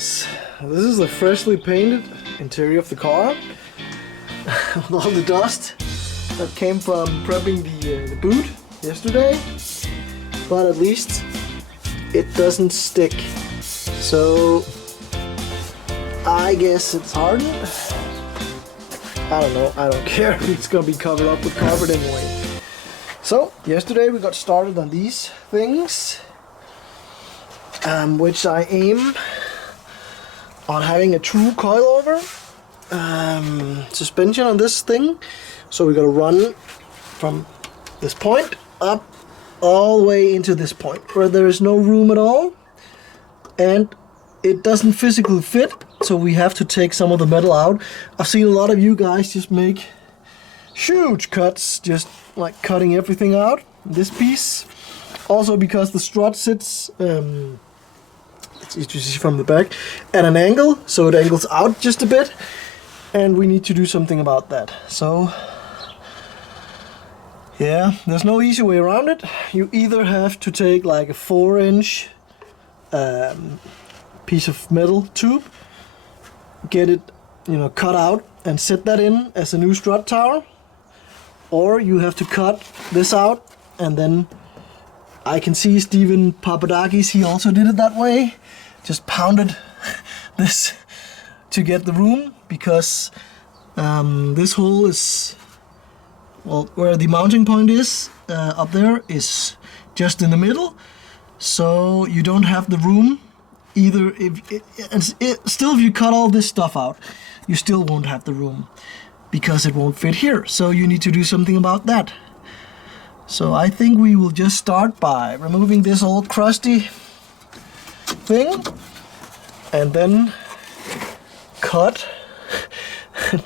this. This is the freshly painted interior of the car. With all the dust that came from prepping the boot yesterday. But at least it doesn't stick. So I guess it's hardened. I don't know, I don't care. It's gonna be covered up with carpet anyway. So yesterday we got started on these things, which I aim on having a true coilover suspension on this thing. So we're gonna run from this point up all the way into this point where there is no room at all, and it doesn't physically fit, so we have to take some of the metal out. I've seen a lot of you guys just make huge cuts, just like cutting everything out. This piece, also because the strut sits, it's easy to see from the back, at an angle, so it angles out just a bit, and we need to do something about that. So yeah, there's no easy way around it. You either have to take like a 4-inch piece of metal tube, get it, cut out and set that in as a new strut tower, or you have to cut this out, and then I can see Stephen Papadakis, he also did it that way, just pounded this to get the room, because this hole is, well, where the mounting point is, up there, is just in the middle, so you don't have the room either. Still, if you cut all this stuff out, you still won't have the room, because it won't fit here, so you need to do something about that. So I think we will just start by removing this old crusty thing, and then cut,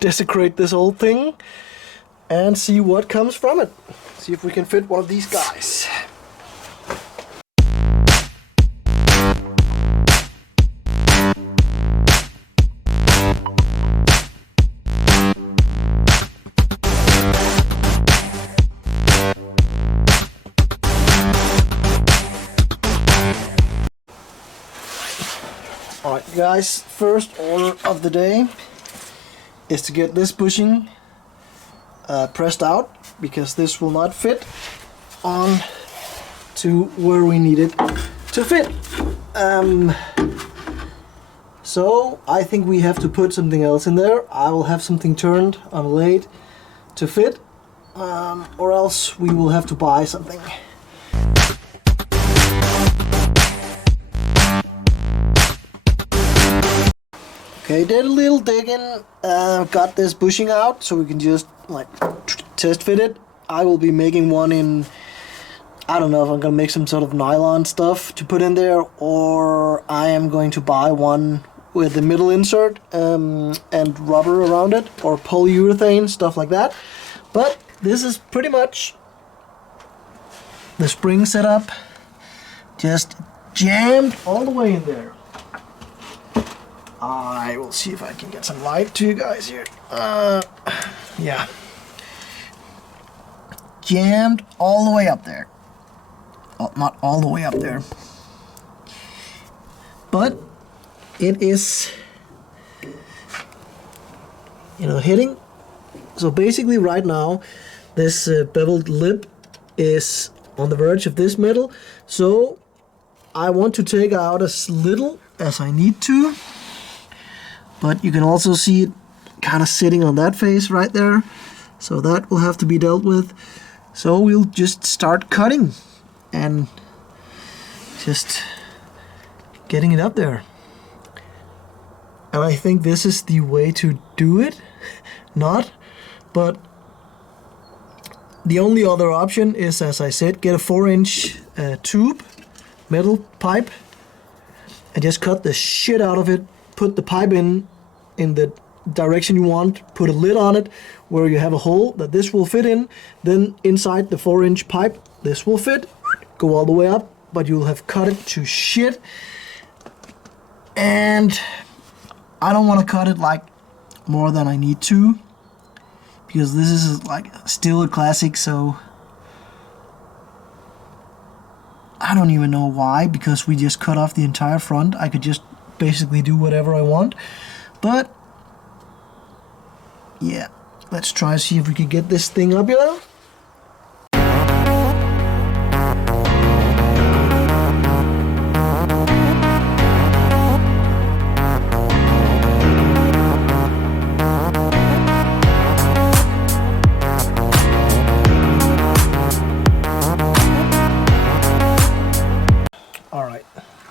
desecrate this old thing, and see what comes from it. See if we can fit one of these guys. Alright guys, first order of the day is to get this bushing pressed out, because this will not fit on to where we need it to fit. So I think we have to put something else in there. I will have something turned on a lathe to fit, or else we will have to buy something. Okay, did a little digging, got this bushing out so we can just like test fit it. I will be making one in, I don't know if I'm gonna make some sort of nylon stuff to put in there, or I am going to buy one with the middle insert and rubber around it, or polyurethane, stuff like that. But this is pretty much the spring setup, just jammed all the way in there. I will see if I can get some light to you guys here. Yeah. Jammed all the way up there. Oh, not all the way up there. But it is, hitting. So basically right now, this beveled lip is on the verge of this metal. So I want to take out as little as I need to. But you can also see it kind of sitting on that face right there. So that will have to be dealt with. So we'll just start cutting and just getting it up there. And I think this is the way to do it. Not, but the only other option is, as I said, get a 4-inch tube, metal pipe, and just cut the shit out of it. Put the pipe in the direction you want, put a lid on it where you have a hole that this will fit in, then inside the 4-inch pipe this will fit, go all the way up, but you'll have cut it to shit. And I don't want to cut it like more than I need to, because this is like still a classic, so I don't even know why, because we just cut off the entire front. I could just basically do whatever I want. But yeah, let's try and see if we can get this thing up here.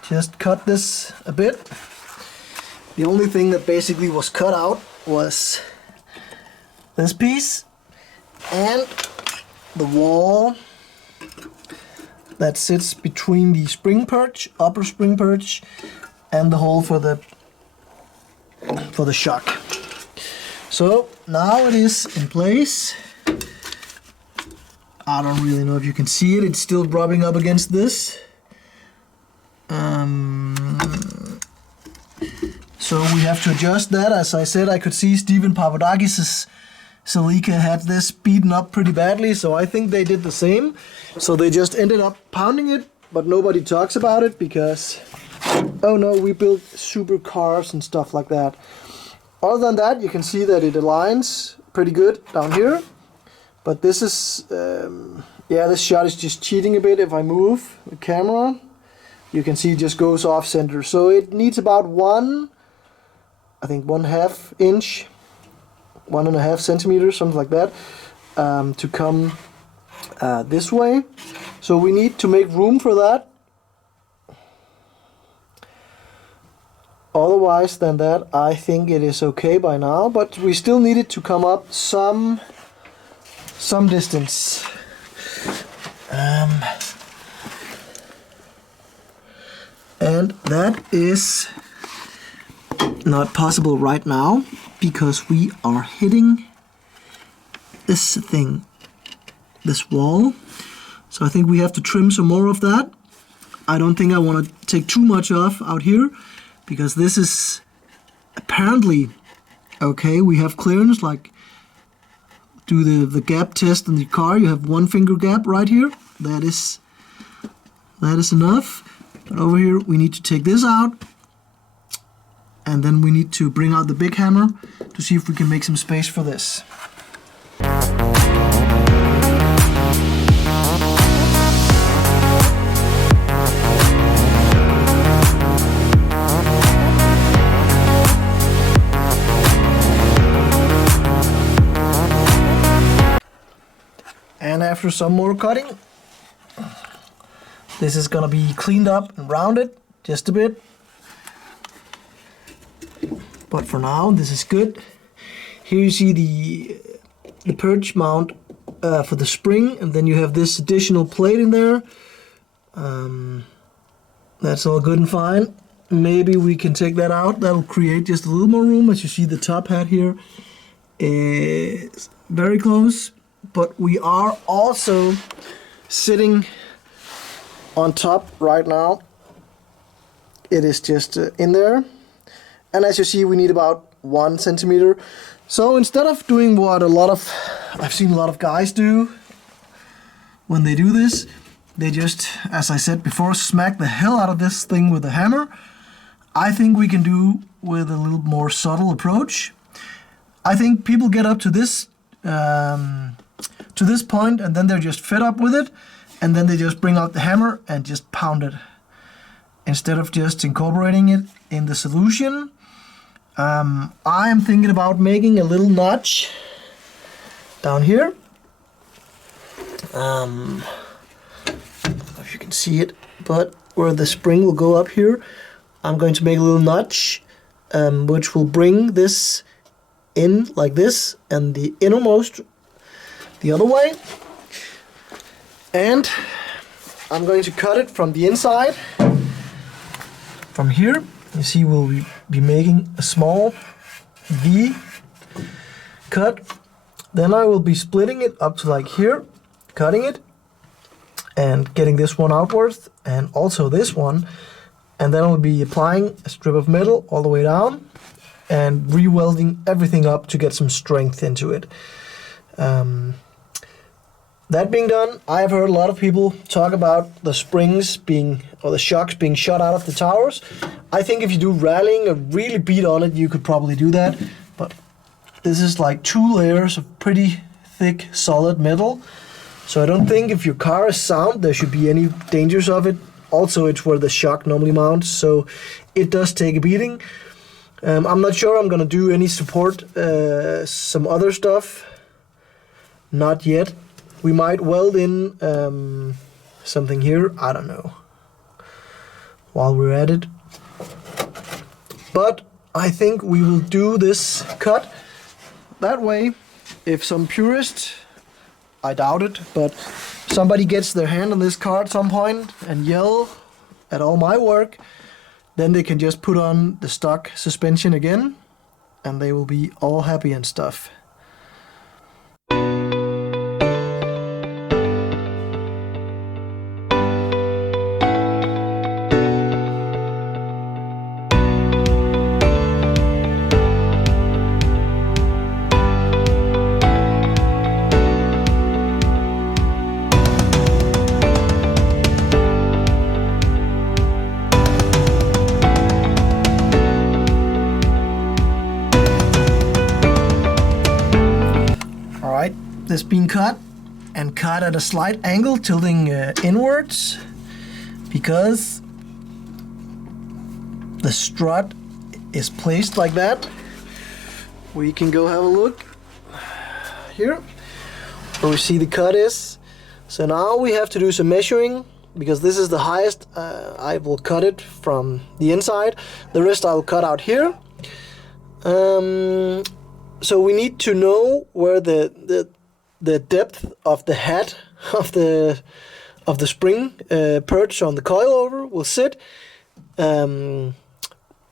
Just cut this a bit. The only thing that basically was cut out was this piece and the wall that sits between the spring perch, upper spring perch, and the hole for the shock. So now it is in place. I don't really know if you can see it. It's still rubbing up against this. So we have to adjust that. As I said, I could see Stephen Papadakis' Celica had this beaten up pretty badly, so I think they did the same. So they just ended up pounding it, but nobody talks about it because, oh no, we built supercars and stuff like that. Other than that, you can see that it aligns pretty good down here. But this is, yeah, this shot is just cheating a bit. If I move the camera, you can see it just goes off center. So it needs about 1.5 inch, 1.5 centimeters, something like that, to come this way. So we need to make room for that. Otherwise than that, I think it is okay by now, but we still need it to come up some distance. And that is not possible right now because we are hitting this thing, this wall. So I think we have to trim some more of that. I don't think I want to take too much off out here because this is apparently okay. We have clearance, like do the gap test in the car. You have 1 finger gap right here. That is enough. But over here we need to take this out, and then we need to bring out the big hammer to see if we can make some space for this. And after some more cutting, this is gonna be cleaned up and rounded just a bit. But for now, this is good. Here you see the perch mount for the spring, and then you have this additional plate in there. That's all good and fine. Maybe we can take that out. That'll create just a little more room. As you see, the top hat here is very close. But we are also sitting on top right now. It is just in there. And as you see, we need about 1 centimeter. So instead of doing what I've seen a lot of guys do when they do this, they just, as I said before, smack the hell out of this thing with a hammer. I think we can do with a little more subtle approach. I think people get up to this point, and then they're just fed up with it, and then they just bring out the hammer and just pound it instead of just incorporating it in the solution. I am thinking about making a little notch down here. I don't know if you can see it, but where the spring will go up here, I'm going to make a little notch, which will bring this in like this, and the innermost the other way. And I'm going to cut it from the inside. From here, you see we'll be making a small V cut. Then I will be splitting it up to like here, cutting it, and getting this one outwards, and also this one. And then I'll be applying a strip of metal all the way down, and re-welding everything up to get some strength into it. That being done, I have heard a lot of people talk about the springs being, or the shocks being shot out of the towers. I think if you do rallying and really beat on it, you could probably do that. But this is like 2 layers of pretty thick, solid metal. So I don't think if your car is sound, there should be any dangers of it. Also, it's where the shock normally mounts, so it does take a beating. I'm not sure I'm gonna do any support, some other stuff. Not yet. We might weld in something here, I don't know, while we're at it. But I think we will do this cut that way. If some purist, I doubt it, but somebody gets their hand on this car at some point and yell at all my work, then they can just put on the stock suspension again and they will be all happy and stuff. This being cut and cut at a slight angle, tilting inwards, because the strut is placed like that. We can go have a look here where we see the cut is. So now we have to do some measuring, because this is the highest I will cut it from the inside. The rest I will cut out here. So we need to know where the depth of the head of the spring perch on the coilover will sit in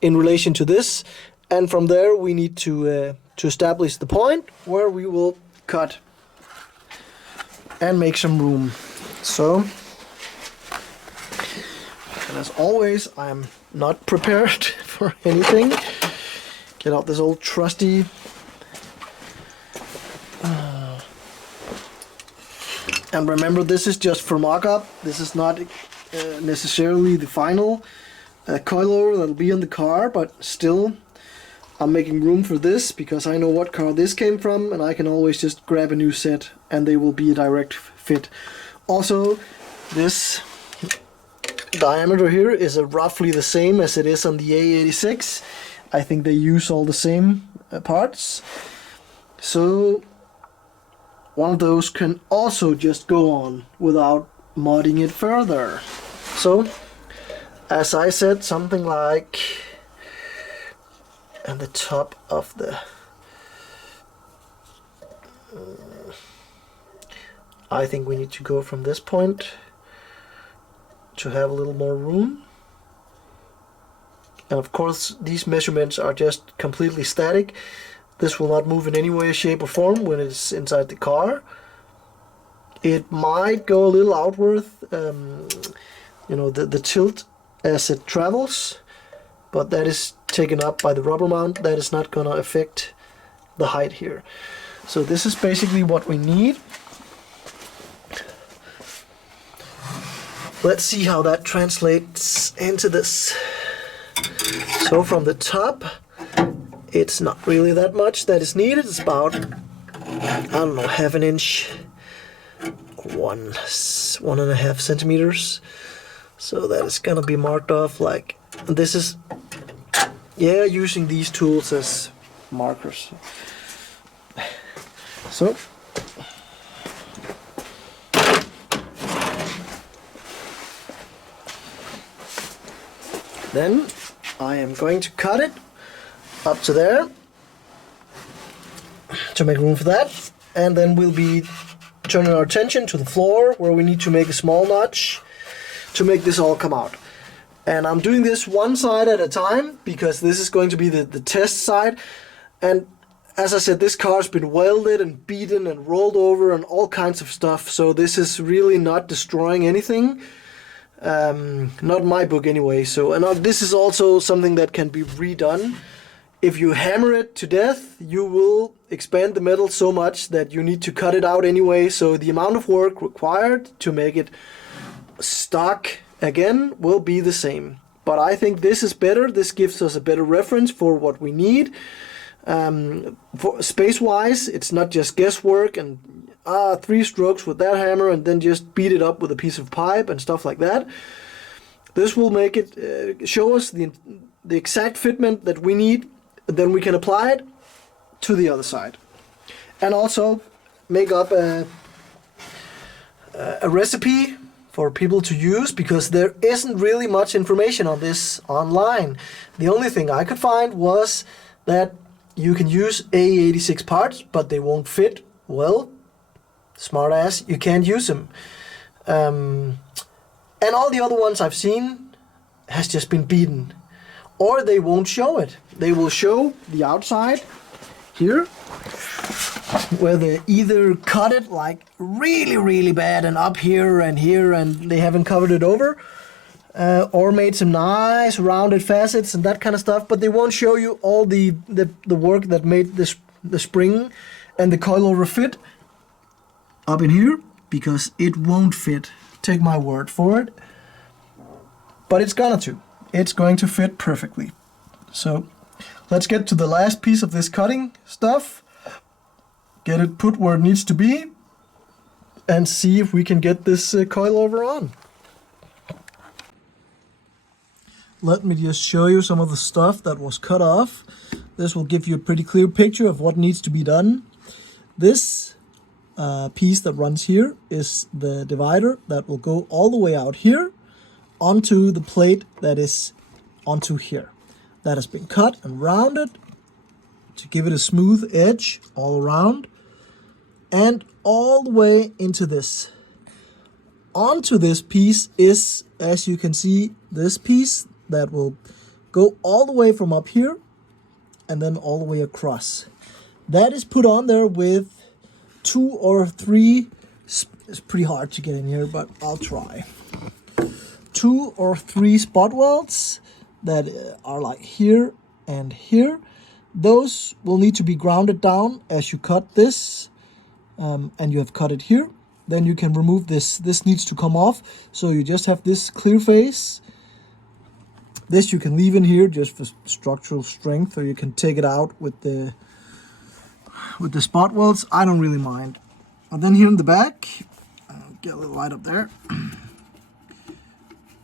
relation to this, and from there we need to establish the point where we will cut and make some room. So, and as always, I'm not prepared for anything. Get out this old trusty and remember, this is just for mock-up. This is not necessarily the final coilover that'll be on the car, but still I'm making room for this because I know what car this came from, and I can always just grab a new set and they will be a direct fit. Also, this diameter here is roughly the same as it is on the A86. I think they use all the same parts. So one of those can also just go on without modding it further. So, as I said, something like at the top of the I think we need to go from this point to have a little more room. And of course, these measurements are just completely static. This will not move in any way, shape or form when it's inside the car. It might go a little outward, you know, the tilt as it travels, but that is taken up by the rubber mount. That is not going to affect the height here. So this is basically what we need. Let's see how that translates into this. So from the top, it's not really that much that is needed. It's about, I don't know, half an inch, 1.5 centimeters. So that is gonna be marked off like, this is, yeah, using these tools as markers. So, then I am going to cut it up to there to make room for that, and then we'll be turning our attention to the floor where we need to make a small notch to make this all come out. And I'm doing this one side at a time because this is going to be the test side. And as I said, this car's been welded and beaten and rolled over and all kinds of stuff, so this is really not destroying anything. Not in my book anyway. So, and this is also something that can be redone if you hammer it to death, you will expand the metal so much that you need to cut it out anyway. So the amount of work required to make it stock again will be the same. But I think this is better. This gives us a better reference for what we need. For space-wise, it's not just guesswork and 3 strokes with that hammer and then just beat it up with a piece of pipe and stuff like that. This will make it show us the exact fitment that we need. Then we can apply it to the other side, and also make up a recipe for people to use, because there isn't really much information on this online. The only thing I could find was that you can use A86 parts, but they won't fit. Well, smart ass, you can't use them. And all the other ones I've seen has just been beaten. Or they won't show it. They will show the outside here, where they either cut it like really, really bad and up here and they haven't covered it over, or made some nice rounded facets and that kind of stuff, but they won't show you all the work that made the spring and the coilover fit up in here, because it won't fit. Take my word for it. But it's gonna to. It's going to fit perfectly. So let's get to the last piece of this cutting stuff, get it put where it needs to be, and see if we can get this coilover on. Let me just show you some of the stuff that was cut off. This will give you a pretty clear picture of what needs to be done. This piece that runs here is the divider that will go all the way out here onto the plate that is onto here. That has been cut and rounded to give it a smooth edge all around, and all the way into this. Onto this piece is, as you can see, this piece that will go all the way from up here and then all the way across. That is put on there with 2 or 3, it's pretty hard to get in here, but I'll try. 2 or 3 spot welds that are like here and here. Those will need to be grounded down as you cut this, and you have cut it here. Then you can remove this. This needs to come off, so you just have this clear face. This you can leave in here just for structural strength, or you can take it out with the spot welds. I don't really mind. And then here in the back, get a little light up there.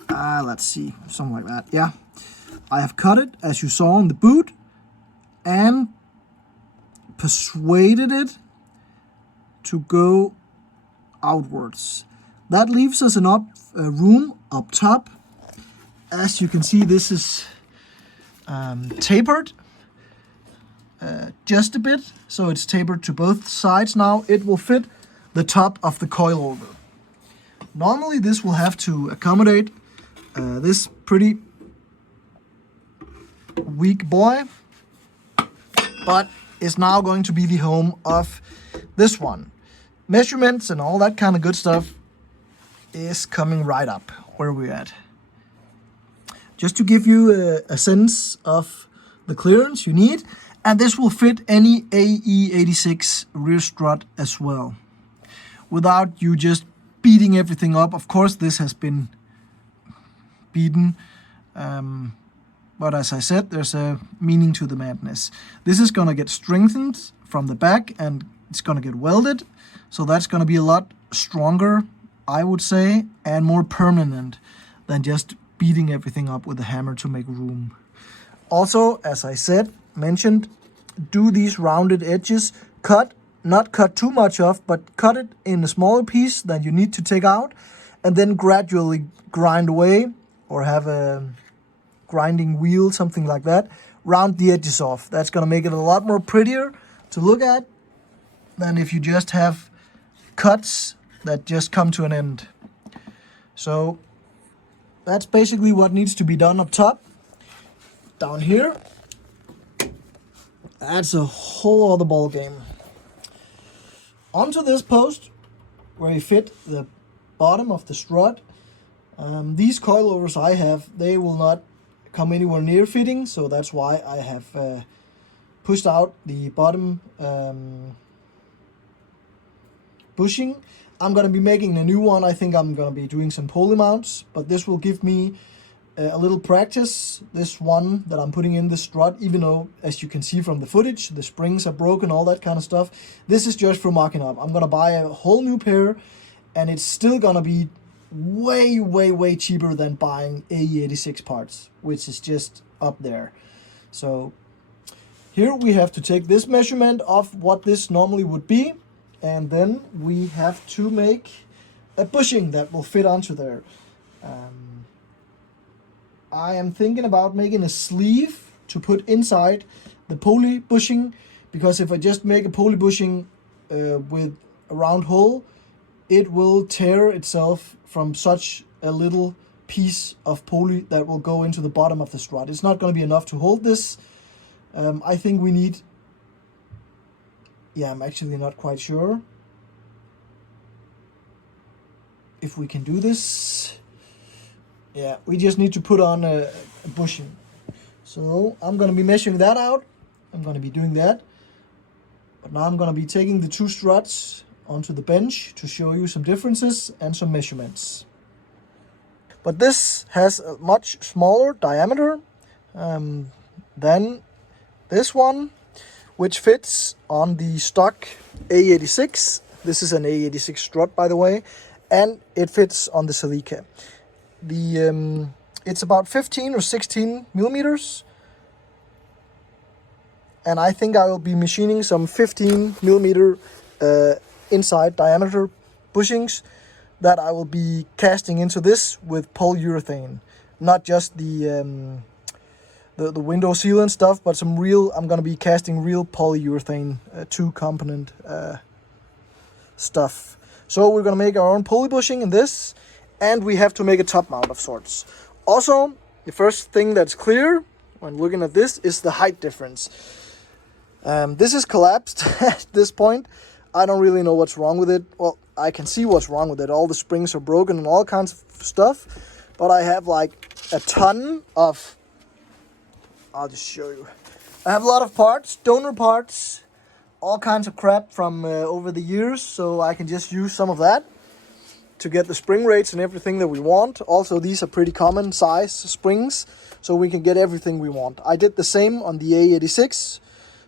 Let's see, something like that. Yeah, I have cut it as you saw on the boot and persuaded it to go outwards. That leaves us enough room up top. As you can see, this is tapered just a bit, so it's tapered to both sides now. It will fit the top of the coilover. Normally this will have to accommodate this pretty weak boy, but is now going to be the home of this one. Measurements and all that kind of good stuff is coming right up where we're at. Just to give you a sense of the clearance you need, and this will fit any AE86 rear strut as well, without you just beating everything up. Of course, this has been beaten, but as I said, there's a meaning to the madness. This is gonna get strengthened from the back, and it's gonna get welded, so that's gonna be a lot stronger, I would say, and more permanent than just beating everything up with a hammer to make room. Also, as I said, mentioned, do these rounded edges, not cut too much off, but cut it in a smaller piece that you need to take out, and then gradually grind away, or have a grinding wheel, something like that, round the edges off. That's gonna make it a lot more prettier to look at than if you just have cuts that just come to an end. So that's basically what needs to be done up top. Down here, that's a whole other ball game. Onto this post, where you fit the bottom of the strut. These coilovers I have, they will not come anywhere near fitting, so that's why I have pushed out the bottom bushing. I'm gonna be making a new one. I think I'm gonna be doing some pulley mounts, but this will give me a little practice. This one that I'm putting in the strut, even though, as you can see from the footage, the springs are broken, all that kind of stuff. This is just for mocking up. I'm gonna buy a whole new pair, and it's still gonna be way cheaper than buying AE86 parts, which is just up there. So here we have to take this measurement of what this normally would be, and then we have to make a bushing that will fit onto there. I am thinking about making a sleeve to put inside the poly bushing, because if I just make a poly bushing with a round hole, it will tear itself from such a little piece of poly that will go into the bottom of the strut. It's not going to be enough to hold this. I think we need, I'm actually not quite sure if we can do this. Yeah, we just need to put on a bushing. So I'm going to be measuring that out. I'm going to be doing that. But now I'm going to be taking the two struts onto the bench to show you some differences and some measurements. But this has a much smaller diameter than this one, which fits on the stock A86. This is an A86 strut, by the way, and it fits on the Celica. It's about 15 or 16 millimeters, and I think I will be machining some 15 millimeter inside diameter bushings that I will be casting into this with polyurethane, not just the window seal and stuff, but some real, I'm gonna be casting real polyurethane 2-component stuff. So we're gonna make our own poly bushing in this, and we have to make a top mount of sorts. Also, the first thing that's clear when looking at this is the height difference. This is collapsed at this point. I don't really know what's wrong with it. Well, I can see what's wrong with it. All the springs are broken and all kinds of stuff, but I have like a ton of, I'll just show you. I have a lot of parts, donor parts, all kinds of crap from over the years, so I can just use some of that to get the spring rates and everything that we want. Also, these are pretty common size springs, so we can get everything we want. I did the same on the A86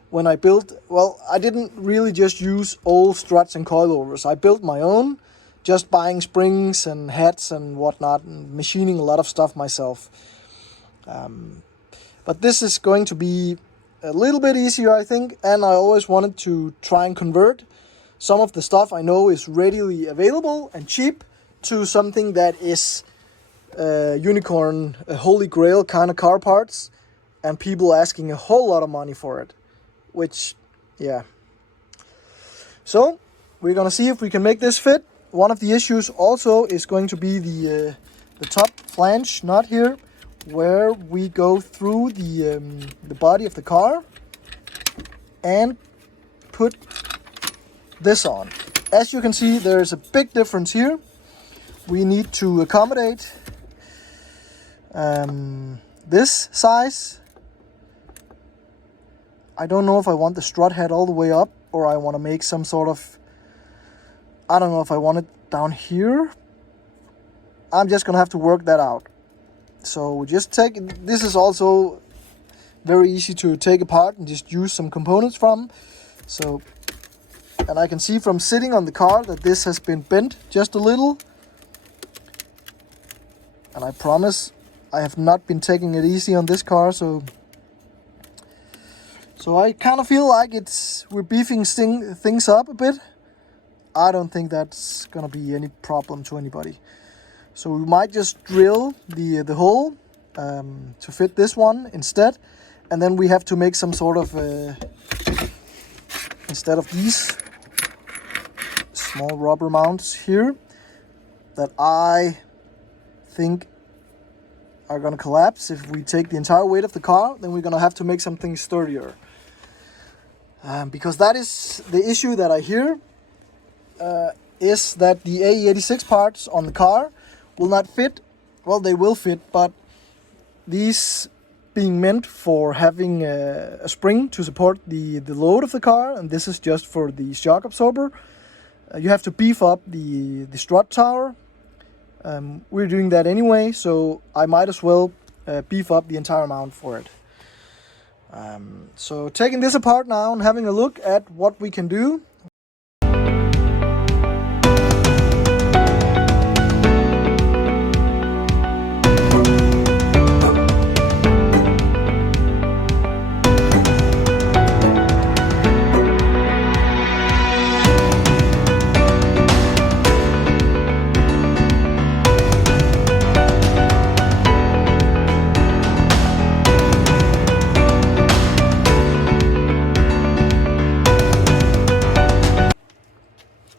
when I built, well, I didn't really just use old struts and coilovers. I built my own, just buying springs and heads and whatnot, and machining a lot of stuff myself. But this is going to be a little bit easier, I think, and I always wanted to try and convert some of the stuff I know is readily available and cheap to something that is unicorn, a holy grail kind of car parts, and people asking a whole lot of money for it, which, yeah. So we're gonna see if we can make this fit. One of the issues also is going to be the top flange nut here, where we go through the body of the car and put this on. As you can see, there's a big difference here. We need to accommodate this size. I don't know if I want the strut head all the way up, or I want to make some sort of, I don't know if I want it down here. I'm just gonna have to work that out. So just take, this is also very easy to take apart and just use some components from. So, and I can see from sitting on the car that this has been bent just a little. And I promise I have not been taking it easy on this car, so I kind of feel like we're beefing things up a bit. I don't think that's gonna be any problem to anybody. So we might just drill the hole to fit this one instead, and then we have to make some sort of instead of these small rubber mounts here that I think are gonna collapse. If we take the entire weight of the car, then we're gonna have to make something sturdier. Because that is the issue that I hear, is that the AE86 parts on the car will not fit. Well, they will fit, but these being meant for having a spring to support the load of the car, and this is just for the shock absorber. You have to beef up the strut tower. We're doing that anyway, so I might as well beef up the entire mount for it. So taking this apart now and having a look at what we can do.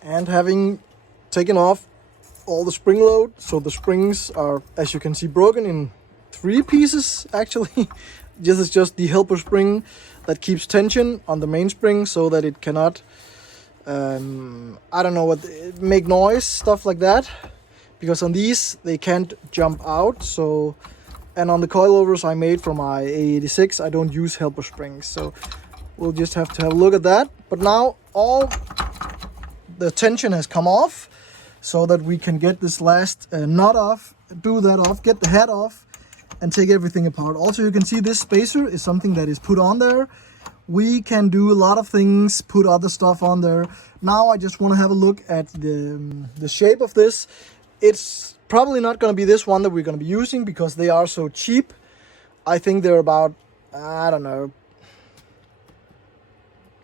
And having taken off all the spring load, so the springs are, as you can see, broken in 3 pieces actually. This is just the helper spring that keeps tension on the mainspring so that it cannot, I don't know what, make noise, stuff like that. Because on these, they can't jump out. So, and on the coilovers I made for my A86, I don't use helper springs. So we'll just have to have a look at that. But now all the tension has come off, so that we can get this last nut off, do that off, get the head off, and take everything apart. Also, you can see this spacer is something that is put on there. We can do a lot of things, put other stuff on there. Now I just want to have a look at the shape of this. It's probably not going to be this one that we're going to be using because they are so cheap. I think they're about, I don't know,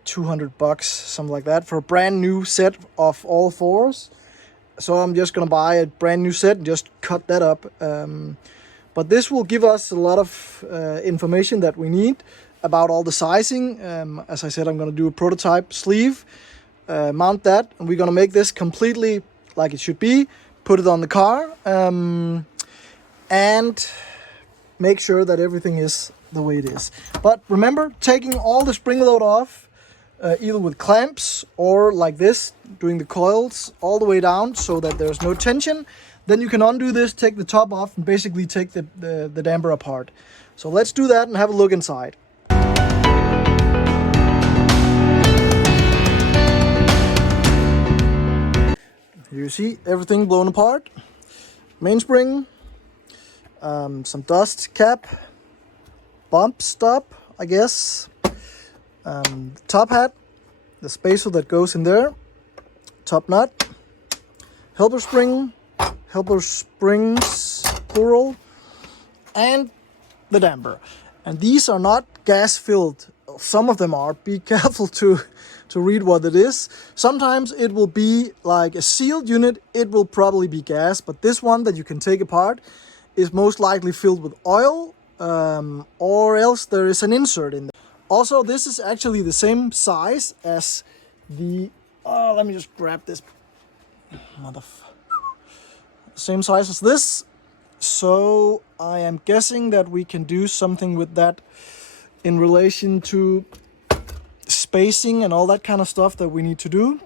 $200, something like that, for a brand new set of all 4s. So I'm just gonna buy a brand new set and just cut that up. But this will give us a lot of information that we need about all the sizing. As I said, I'm gonna do a prototype sleeve, mount that, and we're gonna make this completely like it should be, put it on the car, and make sure that everything is the way it is. But remember, taking all the spring load off, either with clamps or like this, doing the coils all the way down so that there's no tension. Then you can undo this, take the top off, and basically take the damper apart. So let's do that and have a look inside. Here you see everything blown apart. Mainspring, some dust cap, bump stop, I guess. Top hat, the spacer that goes in there, top nut, helper spring, helper springs plural, and the damper. And these are not gas filled. Some of them are. Be careful to read what it is. Sometimes it will be like a sealed unit. It will probably be gas, but this one that you can take apart is most likely filled with oil, or else there is an insert in there. Also, this is actually the same size as the, let me just grab this, same size as this. So I am guessing that we can do something with that in relation to spacing and all that kind of stuff that we need to do.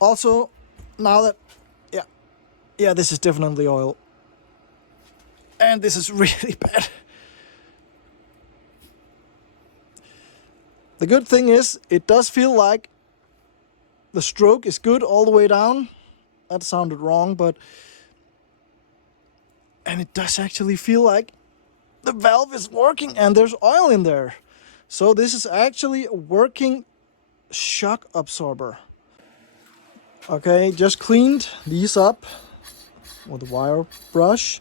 Also, now that, yeah, this is definitely oil. And this is really bad. The good thing is, it does feel like the stroke is good all the way down. That sounded wrong, but... And it does actually feel like the valve is working and there's oil in there. So this is actually a working shock absorber. Okay, just cleaned these up with a wire brush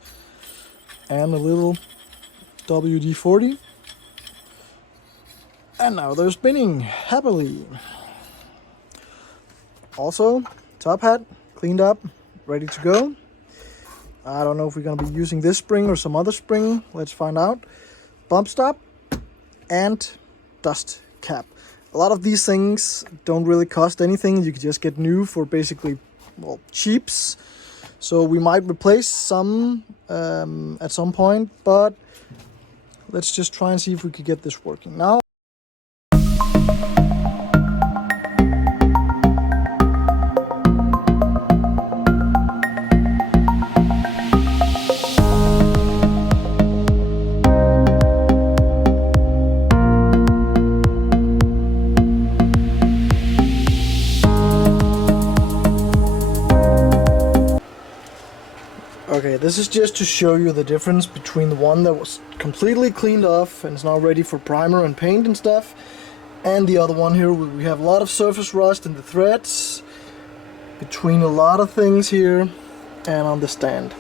and a little WD-40. And now they're spinning happily. Also, top hat cleaned up, ready to go. I don't know if we're going to be using this spring or some other spring. Let's find out. Bump stop and dust cap. A lot of these things don't really cost anything. You can just get new for basically, well, cheaps. So we might replace some at some point, but let's just try and see if we could get this working. Now, Okay, this is just to show you the difference between the one that was completely cleaned off and is now ready for primer and paint and stuff, and the other one here. We have a lot of surface rust in the threads, between a lot of things here, and on the stand.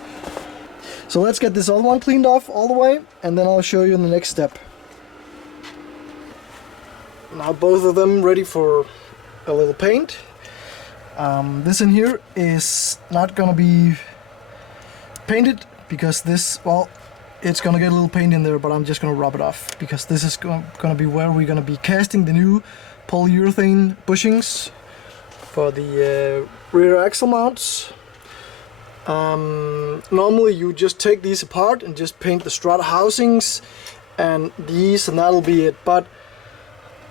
So let's get this other one cleaned off all the way, and then I'll show you in the next step. Now both of them ready for a little paint. This in here is not gonna be painted because this, well, it's gonna get a little paint in there, but I'm just gonna rub it off because this is gonna be where we're gonna be casting the new polyurethane bushings for the rear axle mounts. Normally you just take these apart and just paint the strut housings and these, and that'll be it, but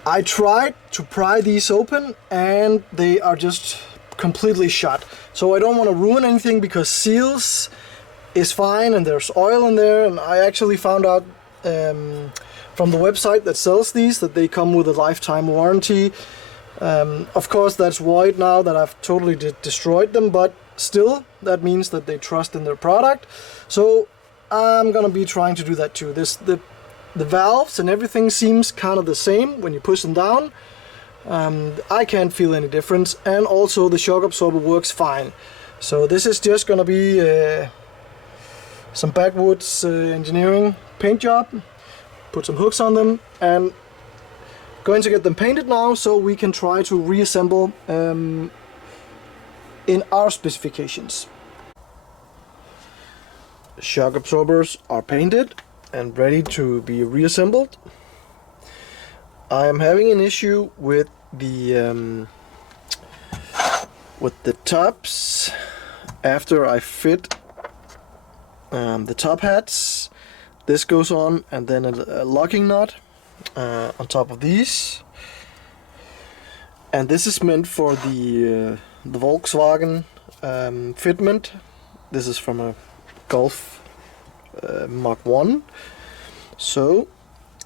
I tried to pry these open and they are just completely shut. So I don't want to ruin anything because seals is fine and there's oil in there, and I actually found out from the website that sells these that they come with a lifetime warranty. Of course that's void now that I've totally destroyed them, but still that means that they trust in their product. So I'm gonna be trying to do that too. The valves and everything seems kind of the same when you push them down. I can't feel any difference, and also the shock absorber works fine. So this is just gonna be some backwoods engineering paint job. Put some hooks on them and going to get them painted now so we can try to reassemble in our specifications. The shock absorbers are painted and ready to be reassembled. I am having an issue with the tops after I fit the top hats. This goes on, and then a locking nut on top of these, and this is meant for the Volkswagen fitment. This is from a Golf Mark 1. So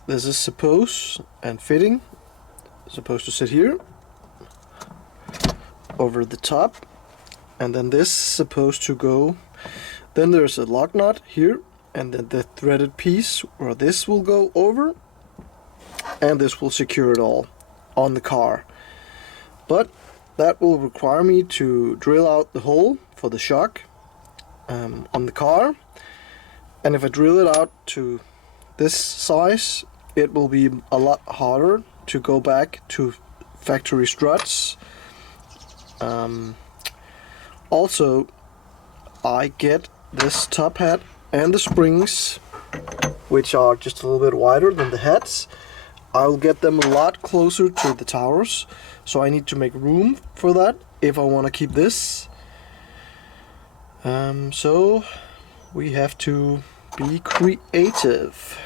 this is supposed to sit here over the top, and then this is supposed to go. Then there's a lock nut here, and then the threaded piece where this will go over, and this will secure it all on the car. But that will require me to drill out the hole for the shock on the car, and if I drill it out to this size, it will be a lot harder to go back to factory struts. Also, I get this top hat and the springs, which are just a little bit wider than the hats. I'll get them a lot closer to the towers, so I need to make room for that if I want to keep this. So we have to be creative.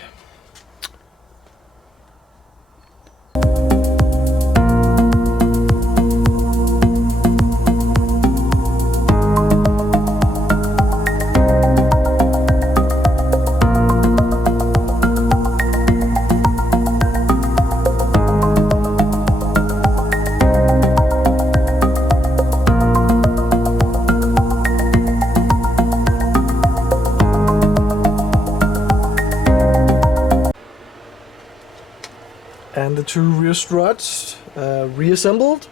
And the two rear struts reassembled.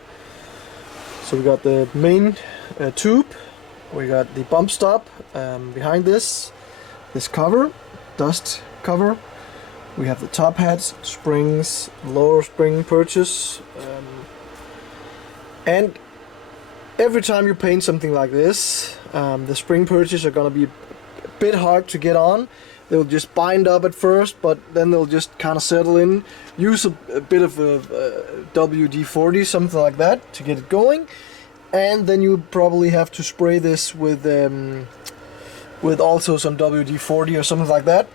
So we got the main tube, we got the bump stop behind this cover, dust cover. We have the top hats, springs, lower spring purchase, and every time you paint something like this, the spring purchase are gonna be a bit hard to get on. They'll just bind up at first, but then they'll just kind of settle in. Use a bit of a WD-40, something like that, to get it going. And then you probably have to spray this with also some WD-40 or something like that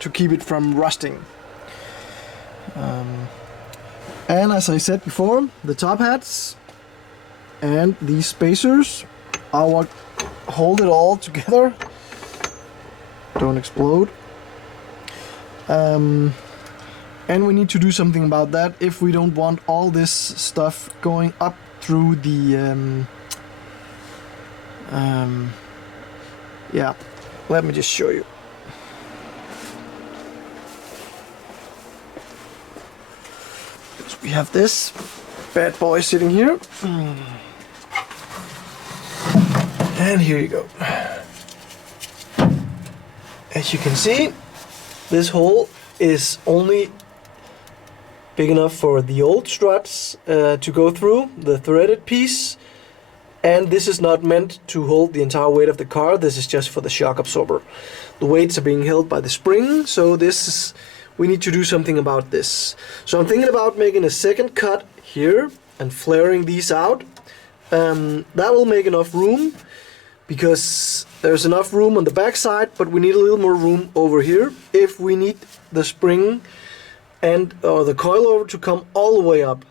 to keep it from rusting. And as I said before, the top hats and these spacers, I will hold it all together. Don't explode. And we need to do something about that if we don't want all this stuff going up through the Let me just show you. So we have this bad boy sitting here. And here you go. As you can see, this hole is only big enough for the old struts to go through, the threaded piece. And this is not meant to hold the entire weight of the car. This is just for the shock absorber. The weights are being held by the spring, so we need to do something about this. So I'm thinking about making a second cut here and flaring these out. That will make enough room, because there's enough room on the back side, but we need a little more room over here if we need the spring or the coilover to come all the way up,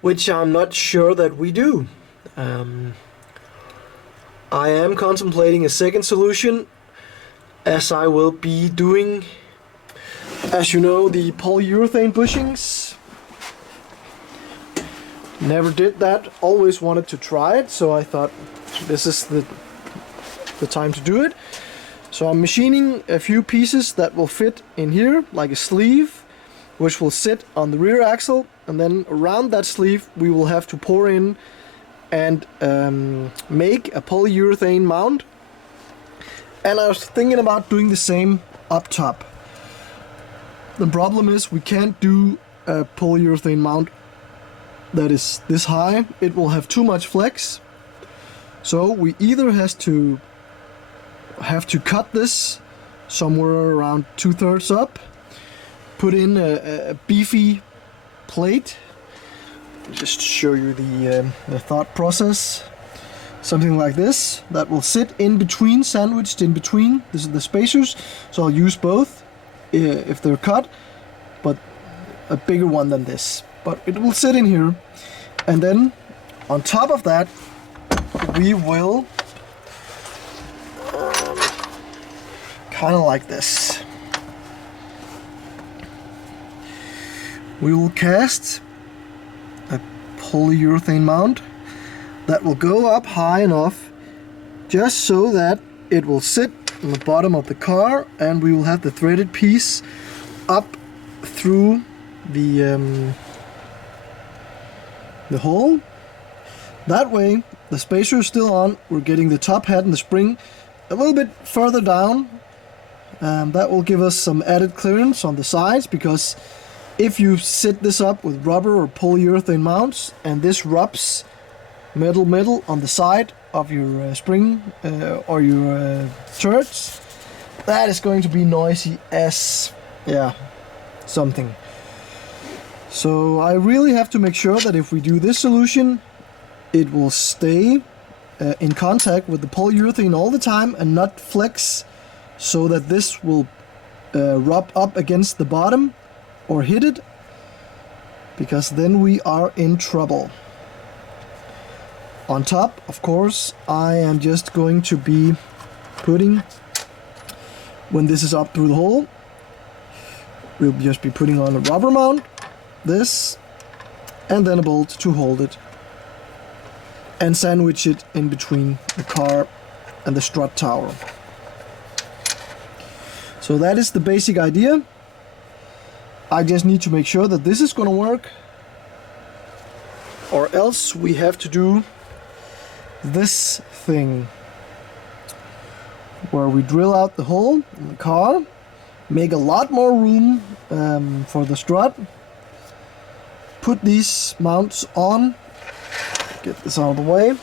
which I'm not sure that we do. I am contemplating a second solution, as I will be doing, as you know, the polyurethane bushings. Never did that, always wanted to try it, so I thought this is the time to do it. So I'm machining a few pieces that will fit in here, like a sleeve, which will sit on the rear axle, and then around that sleeve we will have to pour in and make a polyurethane mount. And I was thinking about doing the same up top. The problem is we can't do a polyurethane mount that is this high. It will have too much flex. So we either have to cut this somewhere around 2/3 up, put in a beefy plate. Just show you the thought process. Something like this that will sit in between, sandwiched in between. This is the spacers, so I'll use both if they're cut, but a bigger one than this. But it will sit in here, and then on top of that we will kind of like this. We will cast a polyurethane mount that will go up high enough just so that it will sit on the bottom of the car, and we will have the threaded piece up through the hole. That way the spacer is still on, we're getting the top head and the spring a little bit further down. That will give us some added clearance on the sides, because if you sit this up with rubber or polyurethane mounts and this rubs metal on the side of your spring or your turrets, that is going to be noisy as something. So I really have to make sure that if we do this solution, it will stay in contact with the polyurethane all the time and not flex, so that this will rub up against the bottom or hit it, because then we are in trouble. On top, of course, I am just going to be putting, when this is up through the hole, we'll just be putting on a rubber mount, this, and then a bolt to hold it, and sandwich it in between the car and the strut tower. So that is the basic idea. I just need to make sure that this is going to work, or else we have to do this thing where we drill out the hole in the car, make a lot more room for the strut, put these mounts on, get this out of the way,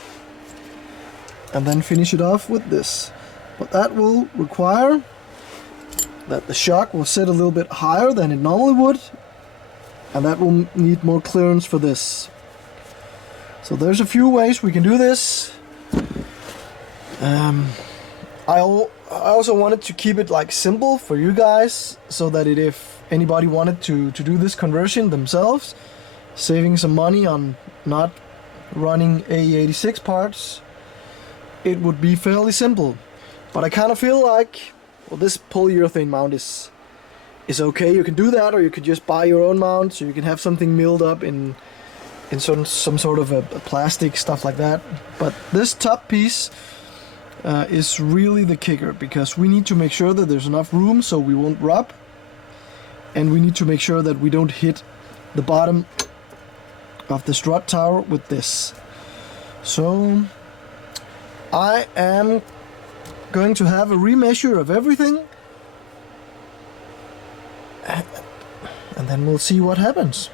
and then finish it off with this. But that will require that the shock will sit a little bit higher than it normally would, and that will need more clearance for this. So there's a few ways we can do this. I also wanted to keep it like simple for you guys, so that if anybody wanted to do this conversion themselves, saving some money on not running AE86 parts, it would be fairly simple. But I kind of feel like, well, this polyurethane mount is okay. You can do that, or you could just buy your own mount, so you can have something milled up in some sort of a plastic, stuff like that. But this top piece, is really the kicker, because we need to make sure that there's enough room so we won't rub, and we need to make sure that we don't hit the bottom of the strut tower with this. So I am going to have a remeasure of everything, and then we'll see what happens.